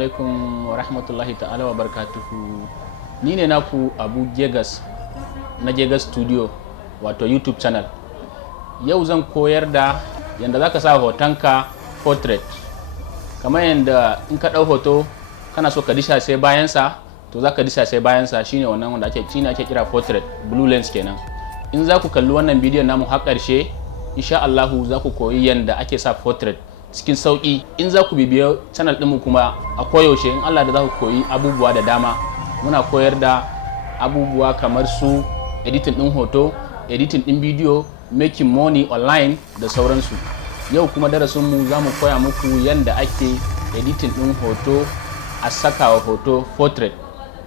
alaikum wa rahmatullahi ta'ala wa barakatuhu. Ni ne naku Abu Gegas na Gegas Studio wato YouTube channel. Yau zan koyar da yanda zaka sa hotonka portrait. Kamar yanda in ka ɗau hoto kana so ka disha sai bayansa, to zaka disha sai bayansa shine wannan wanda ake kira portrait, blue lens kenan. In za ku kalli wannan bidiyon namu har ƙarshe, insha Allahu za ku koyi yanda ake sa portrait cikin sauƙi. In za ku bibiya channel ɗinmu kuma a koyaushe in Allah da za ku koyi abubuwa da dama. Muna koyar da abubuwa kamar su editing ɗin hoto, editing ɗin bidiyo, making money online da sauransu. Yau kuma darasinmu za mu koya muku yanda ake editing ɗin hoto a saka wa hoto portrait.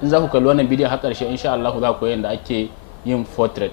In za ku kalli wannan bidiyon har ƙarshe insha Allahu za ku koyi yanda ake yin portrait.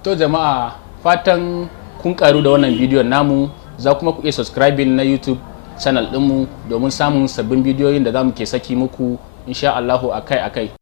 To jama'a, fatan kun karu da wannan bidiyon namu. Za kuma ku iya subscribing na YouTube channel ɗinmu domin samun sabbin bidiyoyin da za mu ke saki muku insha Allahu akai-akai.